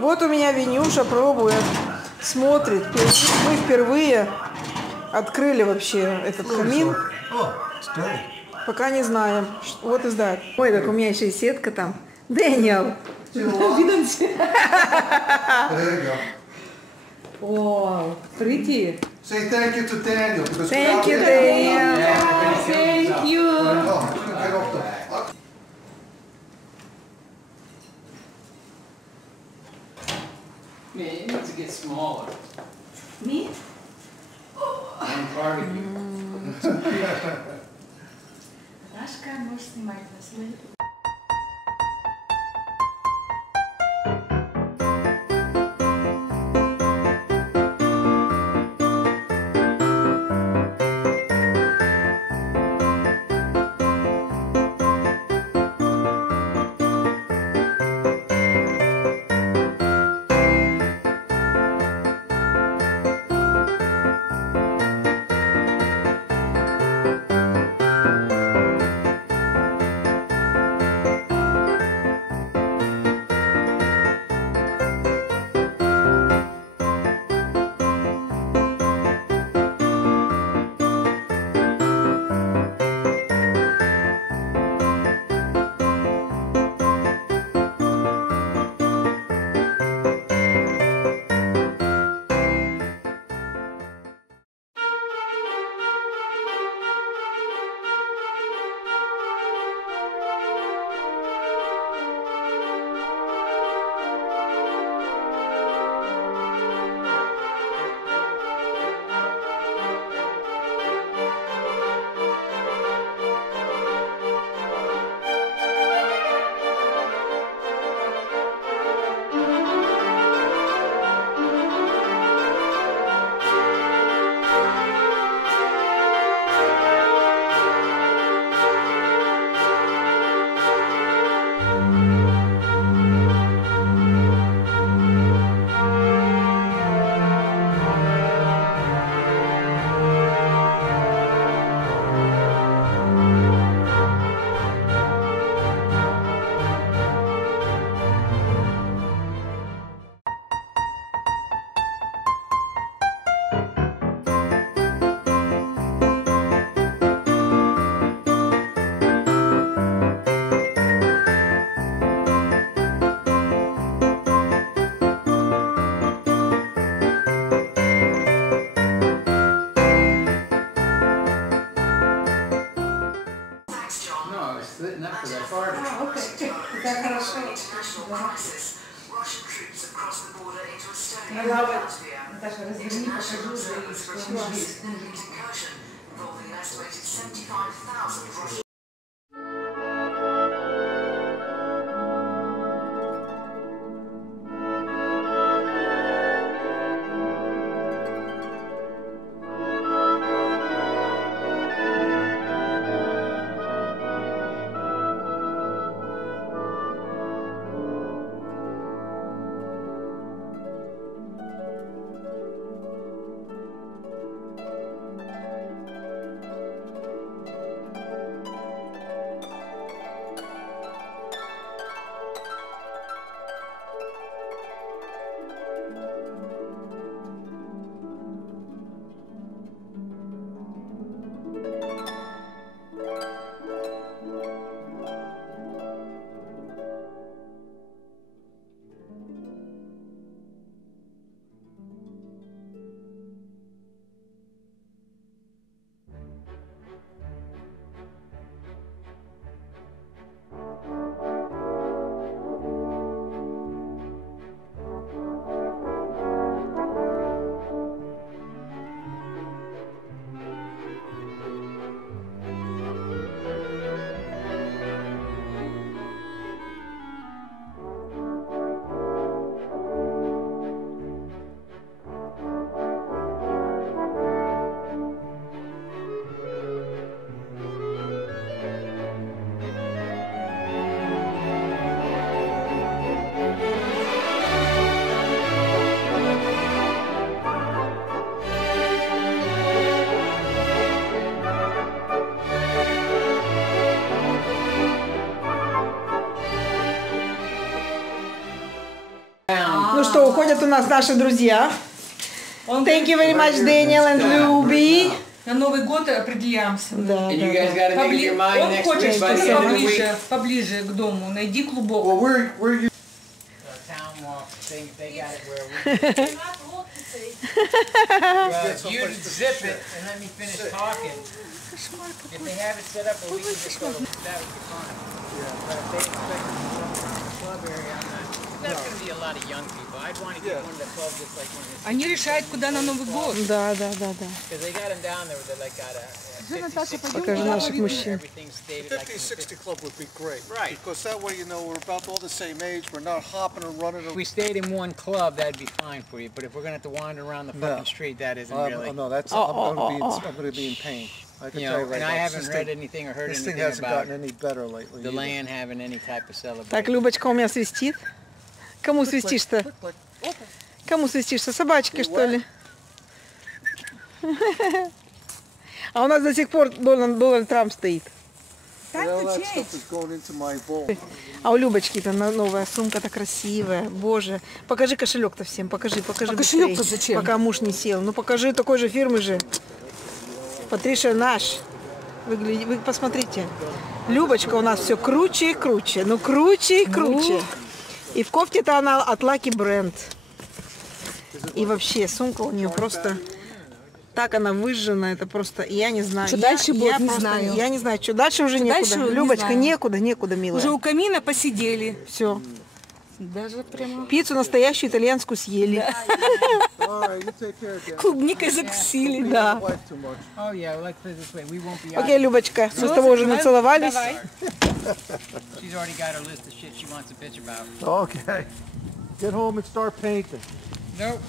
Вот у меня Винюша пробует, смотрит. Мы впервые открыли вообще этот камин. Пока не знаем. Вот и знает. Ой, так у меня еще и сетка там. Дэниел. Wow, pretty. Say thank you to Daniel. Thank you, Daniel. Thank you. Man, you need to get smaller. Me? I'm part of you. Дашка, можешь снимать нас. Sitting up for that party. I love it. Даша, разверни, покажу, что что, уходят у нас наши друзья. Thank you very much, Daniel and Ruby. На Новый год определяемся. Да, And you да. guys gotta make up your mind Он next хочет, week by чтобы the end of the week. поближе к дому. Найди клубок. Well, where you? Town walk thing, they got it where we. Well, you zip it and let me finish talking. If they have it set up where we can just go to that would be fine. Yeah. But if they expect us to run around the club area, I'm not. That's gonna be a lot of young people. I'd want to get one of the clubs just like one of the. Они решают, куда на Новый год. Да, да, да, да. Because they got them down there where they like got a 50, 60. Покажи наших мужчин. Everything's stated like in the 50-60 club would be great. Right. Because that way, you know, we're about all the same age. We're not hopping and running. If we stayed in one club, that'd be fine for you. But if we're gonna have to wander around the fucking street, that isn't really. No, that's. I'm going to be in pain. I can You tell know, you right and I now. haven't read anything or heard This thing anything hasn't about gotten any better lately. the either. land having any type of Так, celebration. Любочка у меня свистит. Кому свистишь-то? Кому свистишься? Собачке, что ли? А у нас до сих пор Дональд Трамп стоит. All that stuff is going into my bowl. А у Любочки-то новая сумка-то красивая. Боже. Покажи кошелек-то всем. Покажи быстрей. кошелек-то зачем? Пока муж не сел. Ну покажи такой же фирмы же. Патриша наш. Вы посмотрите. Любочка у нас все круче и круче. Ну круче и круче. И в кофте-то она от Lucky Brand. И вообще сумка у нее просто... Так она выжжена, это просто, я не знаю. Что дальше будет, не просто, знаю. Я не знаю, что дальше уже некуда. дальше, не Любочка, знаю. некуда, милая. Уже у камина посидели. Все. Даже прямо. Пиццу настоящую итальянскую съели. All right, you take care of that. Клубникой закусили. Да. Wife too much. Oh yeah, well, let's put it this way. We won't be. Окей, Любочка, мы с тобой уже нацеловались. Давай. She's already got her list of shit she wants to bitch about. Okay. Get home and start painting. Nope.